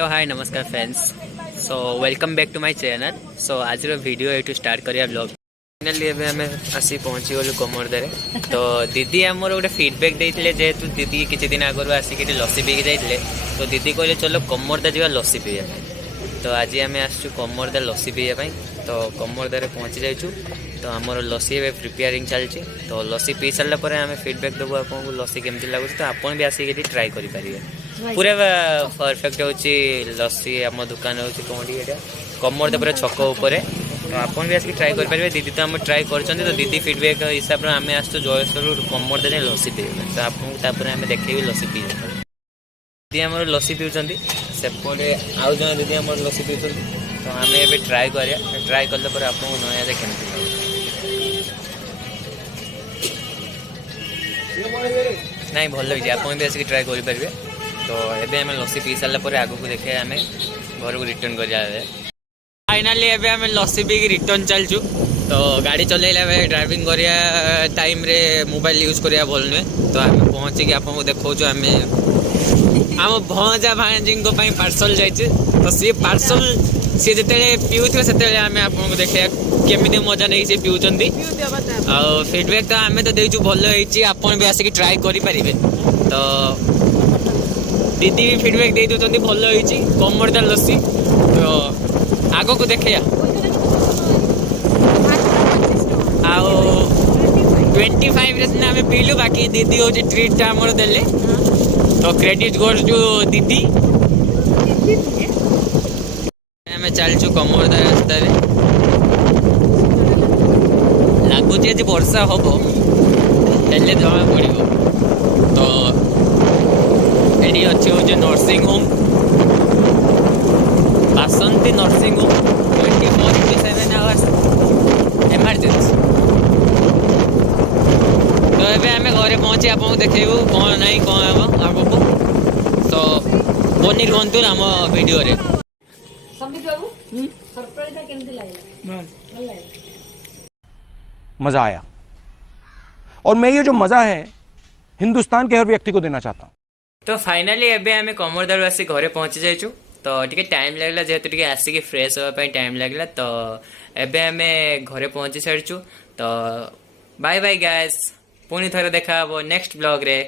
तो हाय नमस्कार friends. So welcome back to my channel. So आज वीडियो ये स्टार्ट करिया ब्लॉग। फाइनली एबे हमें आसी पहुंची गलु कमरदारे। तो दीदी आमर गोटे फीडबैक देते जेहेतु दीदी किसी दिन आगु आसिक लसी पीक जाते तो दीदी कहले चलो कमरदा जा लसी पीवा। तो आज आम आसु कमरदा लसी पीवाई। तो कमरदारे पहुंची जाइछु। तो आमर लसी ए प्रिपेयरिंग चलती। तो लसी पी सारा पर आम फीडबैक देवु आपको लसी केमती लगुच। तो आप भी आसिक ट्राए करेंगे। पूरा परफेक्ट होची लस्सी आम दुकान होची कौन कमरदा पूरा छक उपरे। तो आप भी आसिक ट्राए करेंगे। दीदी तो आम ट्राए कर तो दीदी फीडबैक हिसाब से आम आसु जयेश्वर कमरदा जाए लस्सी पीवा। तो आपको देखे लस्सी पी दीदी आम लस्सी पीउछंती सेपटे आउ जन दीदी आम लस्सी पीउछंती। तो आम ए ट्राए करिया। ट्राए कला पर आपको नया जे केमती नहीं भल लगे आप भी आसिक ट्राए करेंगे। तो एबे हमें लस्सी पी सारा पर आगु को देखे आम घर को रिटर्न कर फाइनाली एबे हमें लस्सी पी रिटर्न चलचु। तो गाड़ी चलेला ड्राइविंग करिया टाइम रे मोबाइल यूज करिया भल नुहे। तो आम पहुँचिक आपको देखो आम आम भणजा भांजी पार्सल जाइए। तो सी पार्सल सी जो पीऊ से आम आपको देखा केमी मजा नहीं सी पीउछंती। फीडबैक तो आम तो देचु भल होती आप भी आसिक ट्राए करेंगे। तो दीदी भी फीडबैक दे दूसरी भल होती कमरदा लस्सी। तो आग को देखे आओ 25 रे आम पीलु। बाकी दीदी हूँ ट्रीट आम देले। तो क्रेडिट गोज टू दीदी। आम चलचु कमरदा रास्ता लगुच आज वर्षा हम हेल्ले जमा पड़ो। तो ये अच्छी हूँ नर्सिंग होम बासंती नर्सिंग होम 24/7 आवर्स एमरजेंसी। तो ये आम घरे पहुँची आपको देखू कौन ना कौन हम आगू। तो बनी रुहतु आम वीडियो रे। मजा आया और मैं ये जो मजा है हिंदुस्तान के हर व्यक्ति को देना चाहता हूँ। तो फाइनाली एबे आम कमरदार आसी घरे पहुंची जाइछु। तो टिके टाइम लगला जेहेतु टिके आसिक फ्रेश होगा टाइम लगला। तो एबे आम घरे पहुंची सारिछु। तो बाय बाय गाइस पुणी थरे देखा नेक्स्ट ब्लॉग रे।